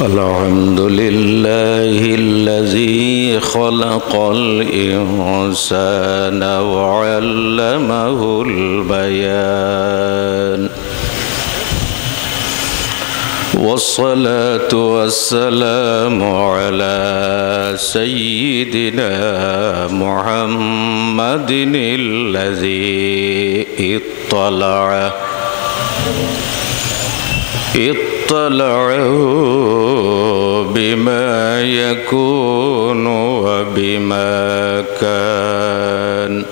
الحمد لله الذي خلق الإنسان وعلمه البيان والصلاة والسلام على سيدنا محمد الذي اطلعه بما يكون وبما كان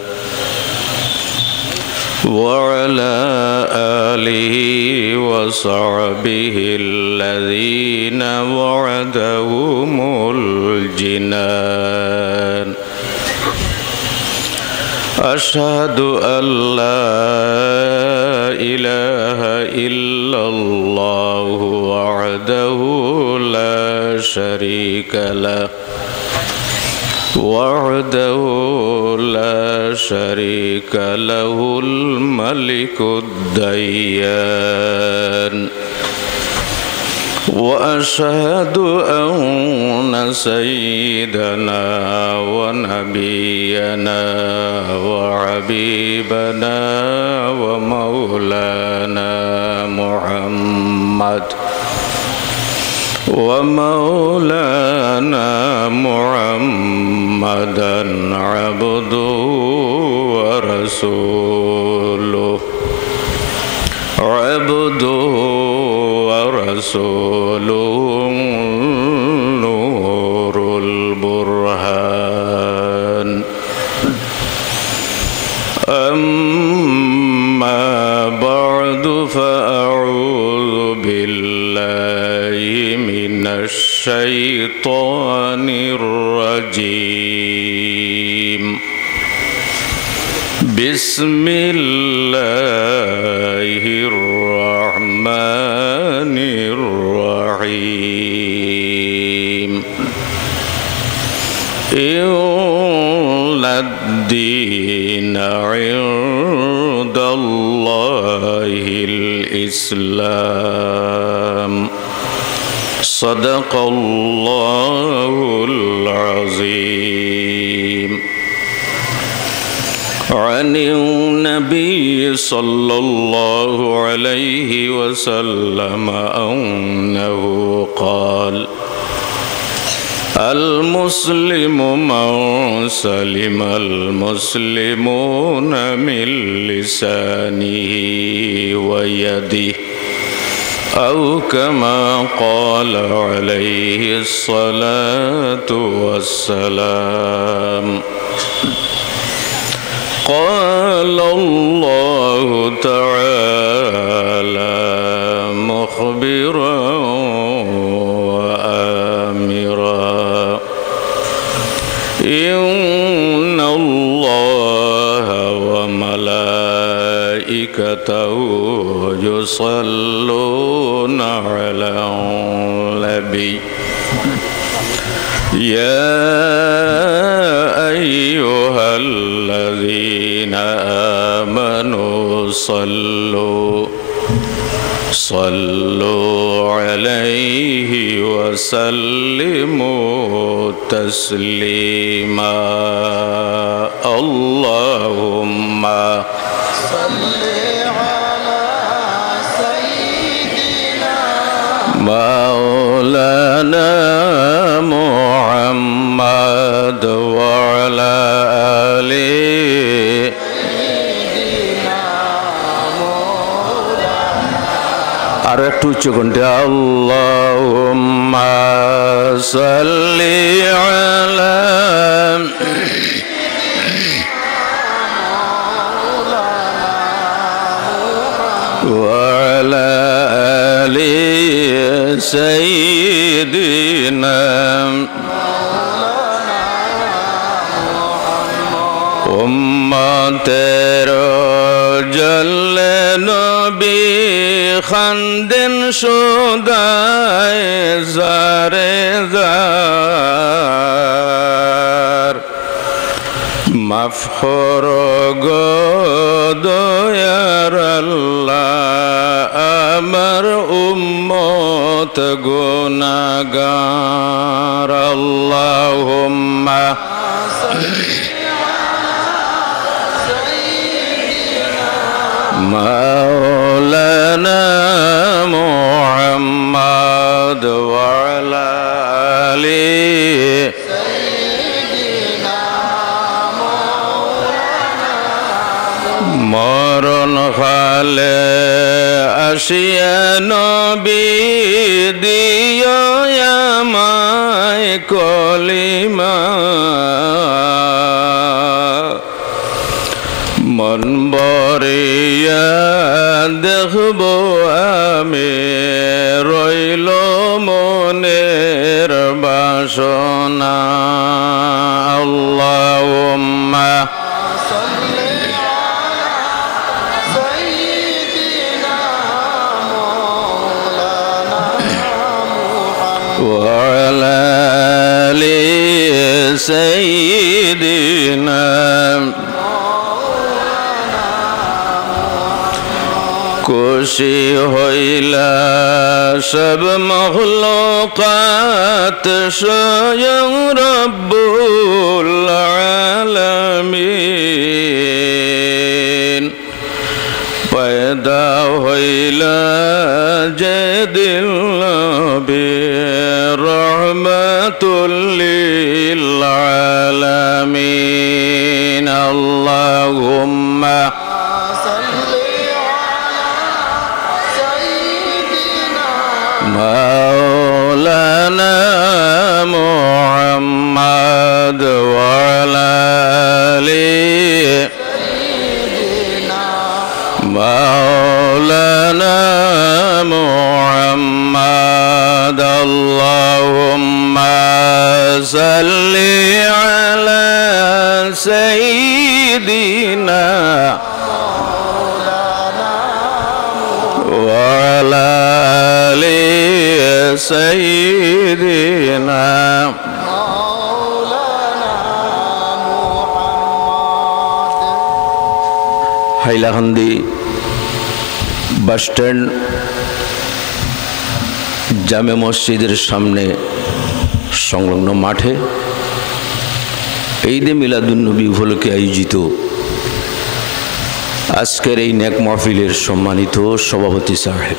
وعلى آله وصحبه الذين وعدهم الجنان أشهد أن لا إله إلا الله وحده لا شريك له الملك الديان وأشهد أن سيدنا ونبينا وحبيبنا ومولانا محمدا عبده ورسوله نور البرهان أما بعد فأعوذ بالله من الشيطان الرجيم بسم الله الرحمن الرحيم إن الدين عند الله الإسلام صدق الله العظيم عن النبي صلى الله عليه وسلم أنه قال المسلم من سلم المسلمون من لسانه ويده أو كما قال عليه الصلاة والسلام قال الله تعالى مخبرا وآمرا إن الله وملائكته يصلون على النبي يا أيها الذين آمنوا صلوا عليه وسلموا تسليما اللهم صل على سيدنا مولانا محمد وعلى آله আর একটু উচ্চ কণ্ঠে আল্লাহুম্মা সাল্লি আলা ওয়া আলা আলি সাইয়্যিদিনা উম্মতের জল্লে নবী খান্দেন সুদায় জারে জার মাফ করো গো দয়ার আল্লাহ আমার উম্মত গুনাহগার আল্লাহুম্মা মাওলানা মুহাম্মদ ওয়া আলা আলি মরণ কালে আসিয়া নবী দিও আমায় কলিমা মন বরিয়া দেখব আমি রইল মনের বাসনা আল্লাহুম্মা وعلى آل سيدنا খুশি হইলা সব মখলুকাত স্বয়ং রব্বুল আলামিন পয়দা হইলা যে দিল নবী রহমাতুল লিল আলামিন আল্লাহুম্মা মাওলানা মুহাম্মদ ওয়া আলা আলি মাওলানা মুহাম্মদ আল্লাহুম্মা সাল্লি আলা সাইয়্যিদিনা ওয়া আলা আলি সাইয়্যিদিনা হাইলাকান্দি বাস স্ট্যান্ড জামে মসজিদের সামনে সংলগ্ন মাঠে ঈদে মিলাদুন্নবী উপলক্ষে আয়োজিত আজকের এই নেক মাহফিলের সম্মানিত সভাপতি সাহেব,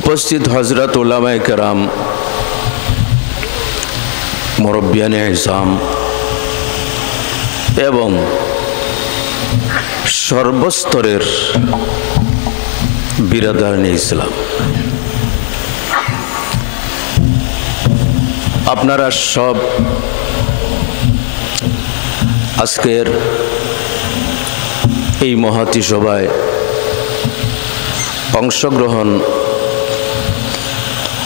উপস্থিত হযরত উলামায়ে কেরাম, মুরব্বিয়ানে ইসলাম এবং সর্বস্তরের বিরাদারানে ইসলাম, আপনারা সব আজকের এই মহতী সভায় অংশগ্রহণ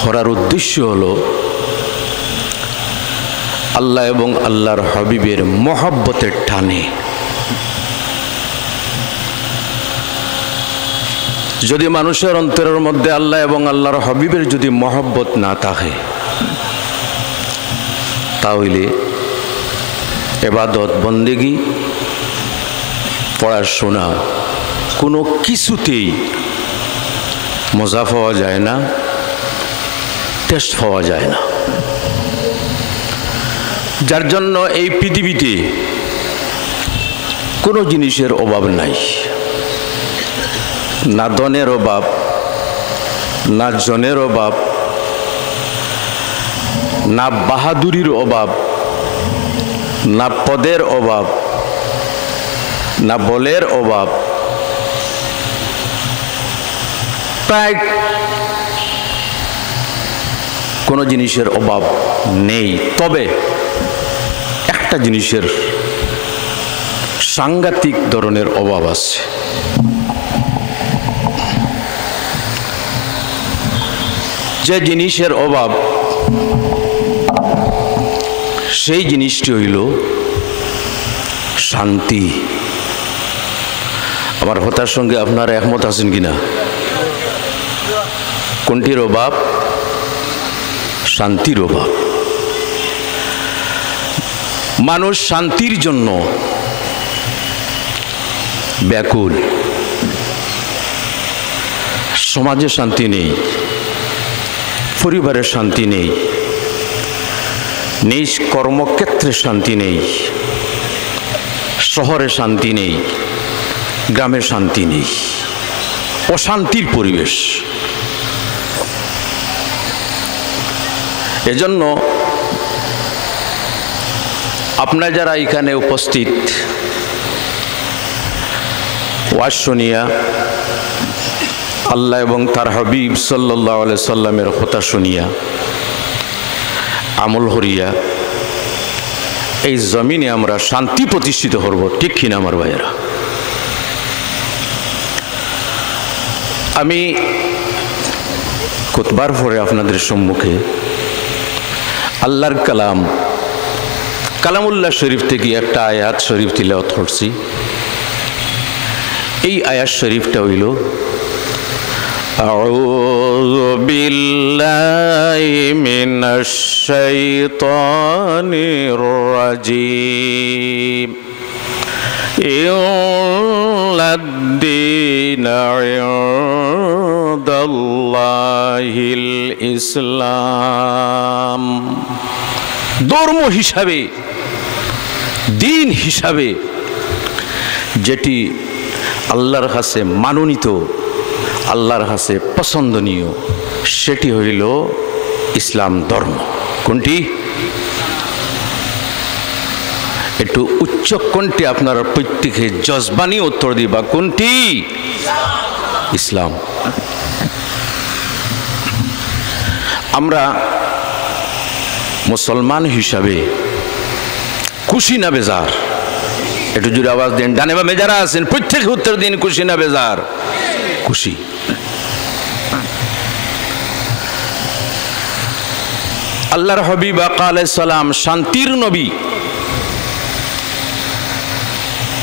করার উদ্দেশ্য হলো আল্লাহ এবং আল্লাহর হাবিবের মহব্বতের টানে যদি মানুষের অন্তরের মধ্যে আল্লাহ এবং আল্লাহর হাবিবের যদি মহব্বত না থাকে তাহলে ইবাদত বন্দেগী পড়াশোনা কোনো কিছুতেই মজা পাওয়া যায় না, টেস্ট পাওয়া যায় না। যার জন্য এই পৃথিবীতে কোনো জিনিসের অভাব নাই, না ধনের অভাব, না জনের অভাব, না বাহাদুরির অভাব, না পদের অভাব, না বলের অভাব, প্রায় কোনো জিনিসের অভাব নেই। তবে একটা জিনিসের সাংঘাতিক ধরনের অভাব আছে, যে জিনিসের অভাব সেই জিনিসটি হইল শান্তি। আমার কথার সঙ্গে আপনারা একমত আছেন কিনা? কোনটির অভাব? শান্তির অভাব। মানুষ শান্তির জন্য ব্যাকুল। সমাজে শান্তি নেই, পরিবারে শান্তি নেই, নিজ কর্মক্ষেত্রে শান্তি নেই, শহরে শান্তি নেই, গ্রামে শান্তি নেই, অশান্তির পরিবেশ। এজন্য আপনারা যারা এখানে উপস্থিত ওয়াজ শুনিয়া আল্লাহ এবং তার হাবিব সাল্লাল্লাহু আলাইহি সাল্লামের কথা শুনিয়া আমল করিয়া এই জমিনে আমরা শান্তি প্রতিষ্ঠিত করব, ঠিক কিনা আমার ভাইয়েরা? আমি খুতবার পরে আপনাদের সম্মুখে আল্লাহর কালামুল্লাহ শরীফ থেকে একটা আয়াত শরীফ তিলাওয়াত করছি। এই আয়াত শরীফটা হইল আউযু বিল্লাহি মিনাশ শাইতানির রাজীম ইল্লাদ্দীনা ইনদাল্লাহিল ইসলাম। ধর্ম হিসাবে, দিন হিসাবে যেটি আল্লাহর কাছে মানোনীত, আল্লাহর কাছে পছন্দনীয়, সেটি হইল ইসলাম ধর্ম। কোনটি? একটু উচ্চ কণ্ঠে আপনারা প্রত্যেকে জজবানি উত্তর দিবা, কোনটি? ইসলাম। আমরা মুসলমান হিসাবে খুশি না বেজার? একটু জোরে আওয়াজ দেন। ডানে বামে যারা আছেন প্রত্যেকে উত্তর দিন, খুশি না বেজার? খুশি। আল্লাহর হাবিব আলাইহিস সালাম শান্তির নবী,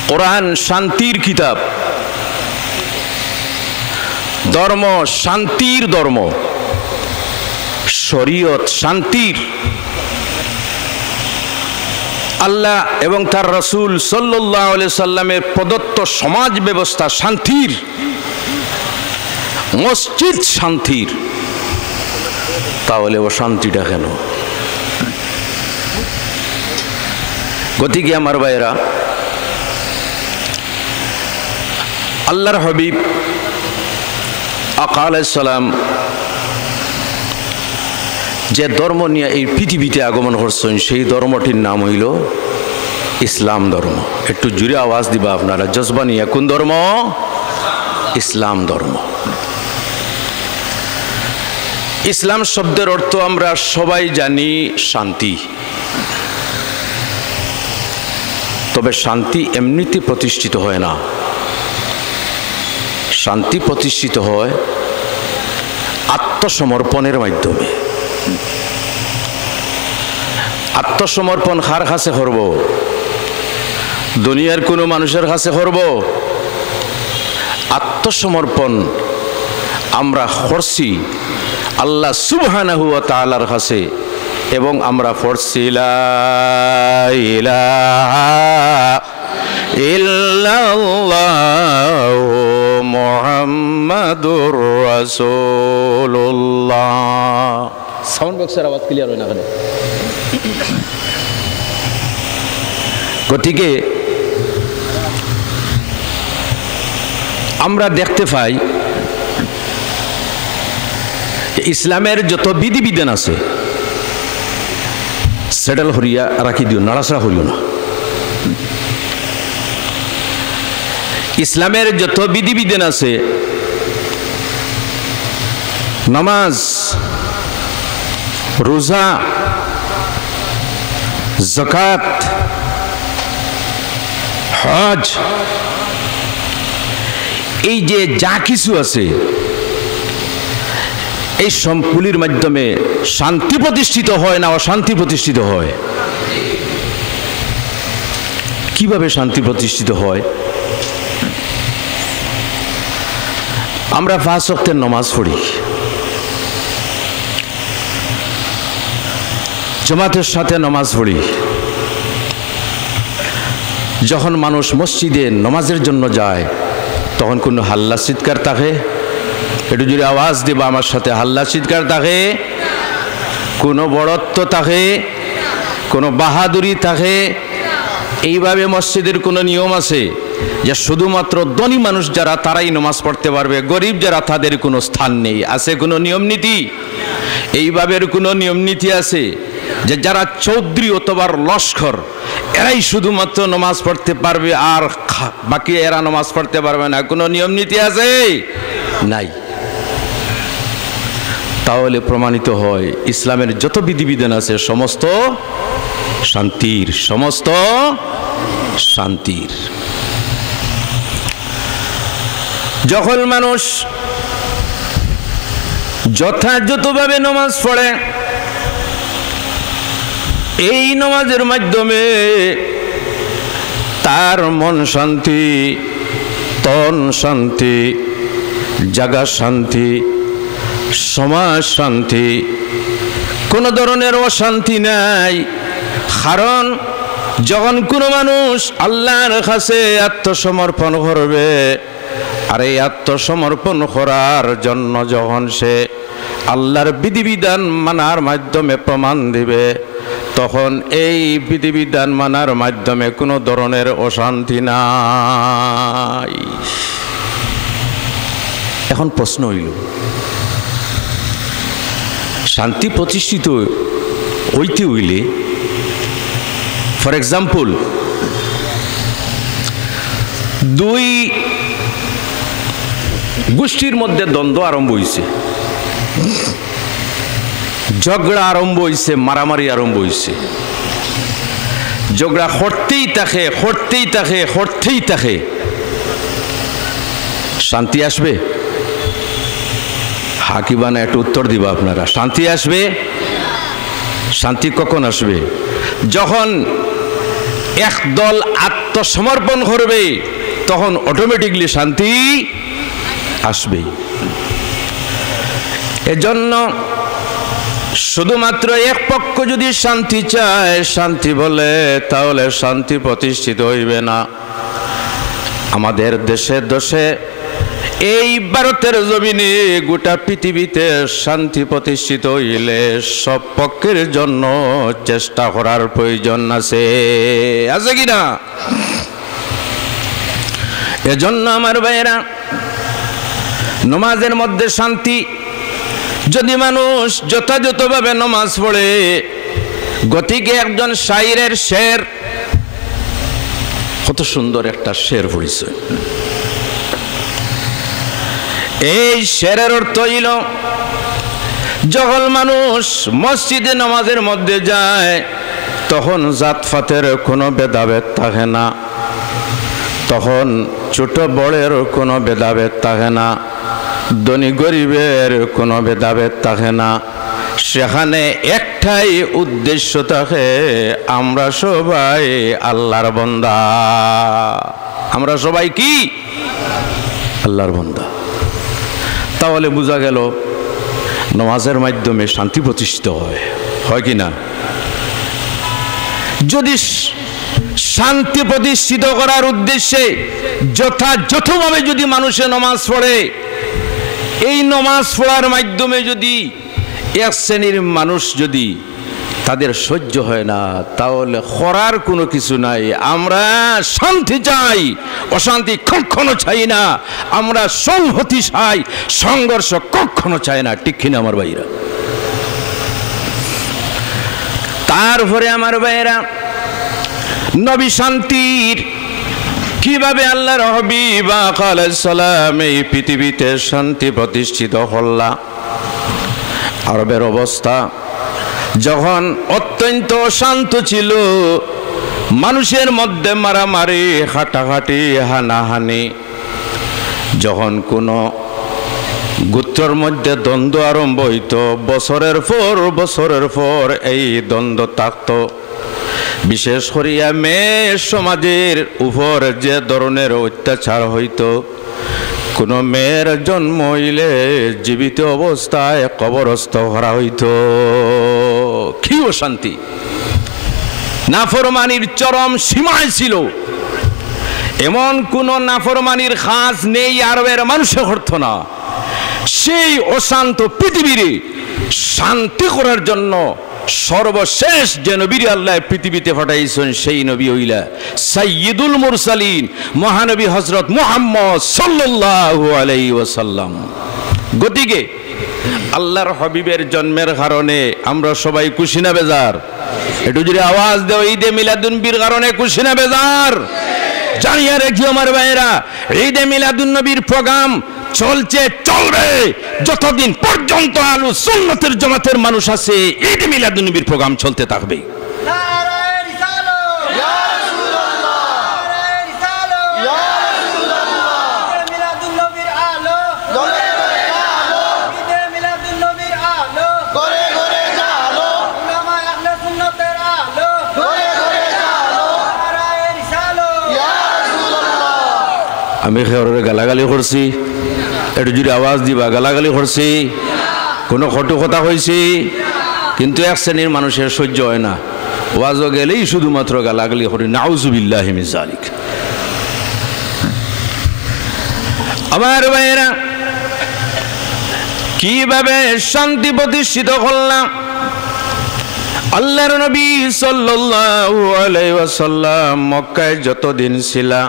কোরআন শান্তির কিতাব, ধর্ম শান্তির ধর্ম, শরীয়ত শান্তির, আল্লাহ এবং তার রাসূল সাল্লাল্লাহু আলাইহি সাল্লামের প্রদত্ত সমাজ ব্যবস্থা শান্তির, মসজিদ শান্তির, তাহলে অশান্তিটা কেন? গতিকে আমার ভাইয়েরা, আল্লাহর হাবিব আলাইহিস সালাম যে ধর্ম নিয়ে এই পৃথিবীতে আগমন করছেন, সেই ধর্মটির নাম হইল ইসলাম ধর্ম। একটু জোরে আওয়াজ দিবা আপনারা, জজবা নিয়ে। কোন ধর্ম? ইসলাম ধর্ম। ইসলাম শব্দের অর্থ আমরা সবাই জানি শান্তি। তবে শান্তি এমনিতে প্রতিষ্ঠিত হয় না, শান্তি প্রতিষ্ঠিত হয় আত্মসমর্পণের মাধ্যমে। আত্মসমর্পণ কার কাছে করব? দুনিয়ার কোনো মানুষের কাছে করব? আত্মসমর্পণ আমরা করছি আল্লাহ সুবহানাহু ওয়া তাআলার কাছে, এবং আমরা পড়ছি লা ইলাহা ইল্লাল্লাহু মুহাম্মাদুর রাসূলুল্লাহ। সাউন্ড বক্সের আওয়াজ ক্লিয়ার হয় না কেন? গতিকে আমরা দেখতে পাই ইসলামের যত বিধিবিধান আছে সেটেল হরিয়া রাখি দিও, নাড়াছাড়া করিও না। ইসলামের যত বিধিবিধান আছে, নামাজ, রোজা, যাকাত, হজ, এই যে যা কিছু আছে, এই সম্পূর্ণের মাধ্যমে শান্তি প্রতিষ্ঠিত হয় না অশান্তি প্রতিষ্ঠিত হয়? কিভাবে শান্তি প্রতিষ্ঠিত হয়? আমরা 5 ওয়াক্তের নামাজ পড়ি, জামাতের সাথে নামাজ পড়ি, যখন মানুষ মসজিদে নামাজের জন্য যায় তখন কোনো হাল্লা চিৎকার থাকে? একটু জোরে আওয়াজ দিবা আমার সাথে, হাল্লা চিৎকার থাকে? কোনো বড়ত্ব থাকে? কোনো বাহাদুরি থাকে? এইভাবে মসজিদের কোনো নিয়ম আছে যে শুধুমাত্র ধনী মানুষ যারা তারাই নামাজ পড়তে পারবে, গরিব যারা তাদের কোনো স্থান নেই? আছে কোনো নিয়ম নীতি? এইভাবে কোনো নিয়ম নীতি আছে যে যারা চৌধুরী অথবা লস্কর এরাই শুধুমাত্র নামাজ পড়তে পারবে আর বাকি এরা নামাজ পড়তে পারবে না? কোনো নিয়ম নীতি আছে? নাই। তাহলে প্রমাণিত হয় ইসলামের যত বিধিবিধান আছে সমস্ত শান্তির, সমস্ত শান্তির। যখন মানুষ যথাযথভাবে নামাজ পড়ে, এই নামাজের মাধ্যমে তার মন শান্তি, তন শান্তি, জাগা শান্তি, সমাজ শান্তি, কোনো ধরনের অশান্তি নাই। কারণ যখন কোনো মানুষ আল্লাহর কাছে আত্মসমর্পণ করবে, আর এই আত্মসমর্পণ করার জন্য যখন সে আল্লাহর বিধিবিধান মানার মাধ্যমে প্রমাণ দিবে, তখন এই বিধিবিধান মানার মাধ্যমে কোনো ধরনের অশান্তি নাই। এখন প্রশ্ন হইল, শান্তি প্রতিষ্ঠিত হইতে হইলে, ফর এক্সাম্পল, দুই গোষ্ঠীর মধ্যে দ্বন্দ্ব আরম্ভ হয়েছে, ঝগড়া আরম্ভ হয়েছে, মারামারি আরম্ভ হয়েছে, ঝগড়া করতেই থাকে, করতেই থাকে, করতেই থাকে, শান্তি আসবে? হাকিবানা একটা উত্তর দিবা আপনারা। শান্তি আসবে? শান্তি কখন আসবে? যখন একদল আত্মসমর্পণ করবে, তখন অটোমেটিকলি শান্তি আসবে। এজন্য শুধুমাত্র এক পক্ষ যদি শান্তি চায়, শান্তি বলে, তাহলে শান্তি প্রতিষ্ঠিত হইবে না। আমাদের দেশে দেশে, এই ভারতের জমিনে, গোটা পৃথিবীতে শান্তি প্রতিষ্ঠিত হইলে সব পক্ষের জন্য চেষ্টা করার প্রয়োজন আছে, আছে কিনা? এজন্য আমার ভাইয়েরা, নামাজের মধ্যে শান্তি, যদি মানুষ যথাযথভাবে নামাজ পড়ে, গতিকে একজন শায়রের শের, কত সুন্দর একটা শের পড়েছে। এই শেরের অর্থ হইল, যখন মানুষ মসজিদে নামাজের মধ্যে যায়, তখন জাতফাতের কোনো ভেদাভেদ থাকে না, তখন ছোট বড়ের কোনো ভেদাভেদ থাকে না, ধনী গরিবের কোনো ভেদাভেদ থাকে না। সেখানে একটাই উদ্দেশ্য থাকে, আমরা সবাই আল্লাহর বান্দা। আমরা সবাই কি? আল্লাহর বান্দা। তাহলে বোঝা গেল নামাজের মাধ্যমে শান্তি প্রতিষ্ঠিত হয় কি না? যদি শান্তি প্রতিষ্ঠিত করার উদ্দেশ্যে যথাযথভাবে যদি মানুষের নামাজ পড়ে, এই নামাজ পড়ার মাধ্যমে যদি এক শ্রেণীর মানুষ যদি তাদের সহ্য হয় না, তাহলে করার কোনো কিছু নাই। আমরা শান্তি চাই, অশান্তি কখনো চাই না। আমরা সংহতি চাই, সংঘর্ষ কখনো চাই না, ঠিক কিনা আমার ভাইরা? তারপরে আমার ভাইরা, নবী শান্তির কিভাবে আল্লাহর হাবিব আলাইহিস সালাম এই পৃথিবীতে শান্তি প্রতিষ্ঠিত হল্লা। আরবের অবস্থা যখন অত্যন্ত শান্ত ছিল, মানুষের মধ্যে মারামারি, হাঁটাহাঁটি, হানাহানি, যখন কোনো গোত্রের মধ্যে দ্বন্দ্ব আরম্ভ হইত, বছরের পর এই দ্বন্দ্ব থাকত। বিশেষ করিয়া মেয়ে সমাজের উপর যে ধরনের অত্যাচার হইত, কোনো মেয়ের জন্ম হইলে জীবিত অবস্থায় কবরস্থ করা হইত। কি অশান্তি! নাফরমানির চরম সীমায় ছিল। এমন কোন নাফরমানির কাজ নেই আরবের মানুষে করতো না। সেই অশান্ত পৃথিবীরে শান্তি করার জন্য সর্বশেষ যে নবীর আল্লাহ পৃথিবীতে পাঠাইছেন সেই নবী হইলা সাইয়্যিদুল মুরসালিন মহানবী হযরত মুহাম্মদ সাল্লাল্লাহু আলাইহি ওয়াসাল্লাম। গতিকে আল্লাহর হাবিবের জন্মের কারণে আমরা সবাই খুশি না বেজার? একটু যদি আওয়াজ দেও, ঈদে মিলাদুন্নবীর কারণে খুশি না বেজার? জানিয়ে রেখো আমার ভাইয়েরা, ঈদে মিলাদুন্নবীর প্রোগ্রাম চলছে, চলবে যতদিন পর্যন্ত আহলে সুন্নাতের জামাতের মানুষ আছে। ঈদে মিলাদুন্নবীর প্রোগ্রাম চলতে থাকবে। আমি খেয়ারে গালাগালি করছি? একটু যদি আওয়াজ দিবা। গালাগালি করছি? কোনো কটু কথা হয়েছি? কিন্তু এক শ্রেণীর মানুষের সহ্য হয় না, ওয়াজও গেলেই শুধুমাত্র গালাগালি করি। নাউজুবিল্লাহি মিন যালিক। আমার ভাইয়েরা, কিভাবে শান্তি প্রতিষ্ঠিত করলাম? আল্লাহর নবী সাল্লাল্লাহু আলাইহি ওয়াসাল্লাম মক্কায় যতদিন ছিলা,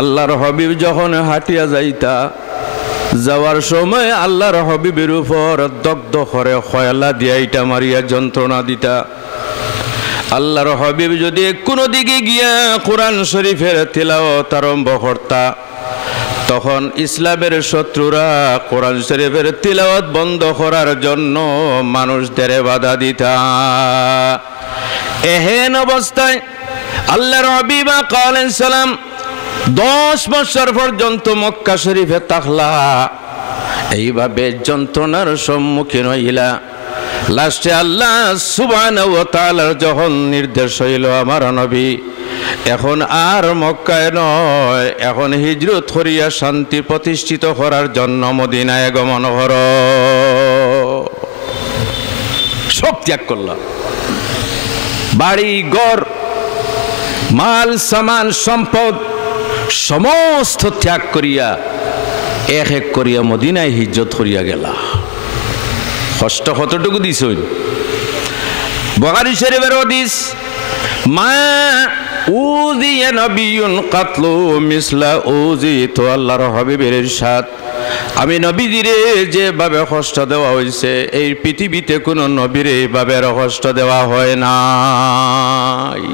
আল্লাহর হাবিব যখন হাঁটিয়া যাইতা, যাওয়ার সময় আল্লাহর হাবিবের উপর দগ্ধ করে খয়লা দিয়া ইটা মারিয়া যন্ত্রণা দিতা। আল্লাহর হাবিব যদি কোনো দিকে গিয়া কোরআন শরীফের তিলাওয়াত আরম্ভ করতা, তখন ইসলামের শত্রুরা কোরআন শরীফের তিলাওয়াত বন্ধ করার জন্য মানুষদের বাধা দিতা। এহেন অবস্থায় আল্লাহর হাবিব আলাইহিস সালাম 10 বছর পর্যন্ত মক্কা শরীফে থাকলা, এইভাবে যন্ত্রণার সম্মুখীন হইলা। লাস্টে আল্লাহ সুবহানাহু ওয়া তাআলার যখন নির্দেশ হইল, আমার নবী এখন আর মক্কায় নয়, এখন হিজরত করিয়া শান্তি প্রতিষ্ঠিত করার জন্য মদিনায় গমন কর। সব ত্যাগ করলা, বাড়ি ঘর মাল সামান সম্পদ সমস্ত ত্যাগ করিয়া এক এক করিয়া মদিনায় হিজরত করিয়া গেলা। কষ্ট কতটুকু দিছ? বুখারী শরীফের হাদিস, মা উযিয়া নবিয়্যুন কাতলু মিসলা উযিতু। আল্লাহর হাবিবের ইরশাদ, আমি নবীজিরে যেভাবে কষ্ট দেওয়া হয়েছে এই পৃথিবীতে কোনো নবীরে এইভাবে কষ্ট দেওয়া হয় নাই।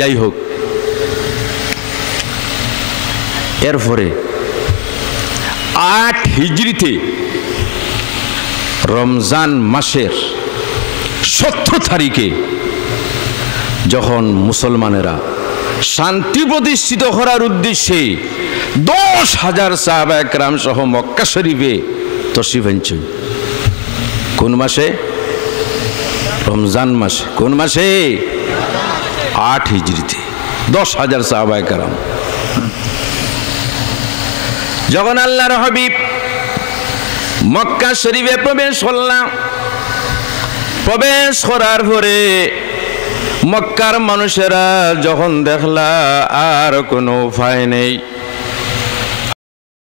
যাই হোক, এরপরে 8 হিজরিতে রমজান মাসের 17 তারিখে যখন মুসলমানেরা শান্তি প্রতিষ্ঠিত করার উদ্দেশ্যে 10,000 সাহাবায়ে কেরাম সহ মক্কা শরীফে তশরিফ আনছেন। কোন মাসে? রমজান মাসে। কোন মাসে? 8 হিজরিতে 10,000 সাহাবায়ে কেরাম। যখন আল্লাহর হাবিব মক্কা শরীফে প্রবেশ করলাম, প্রবেশ করার পরে মক্কার মানুষেরা যখন দেখলা আর কোনো উপায় নেই,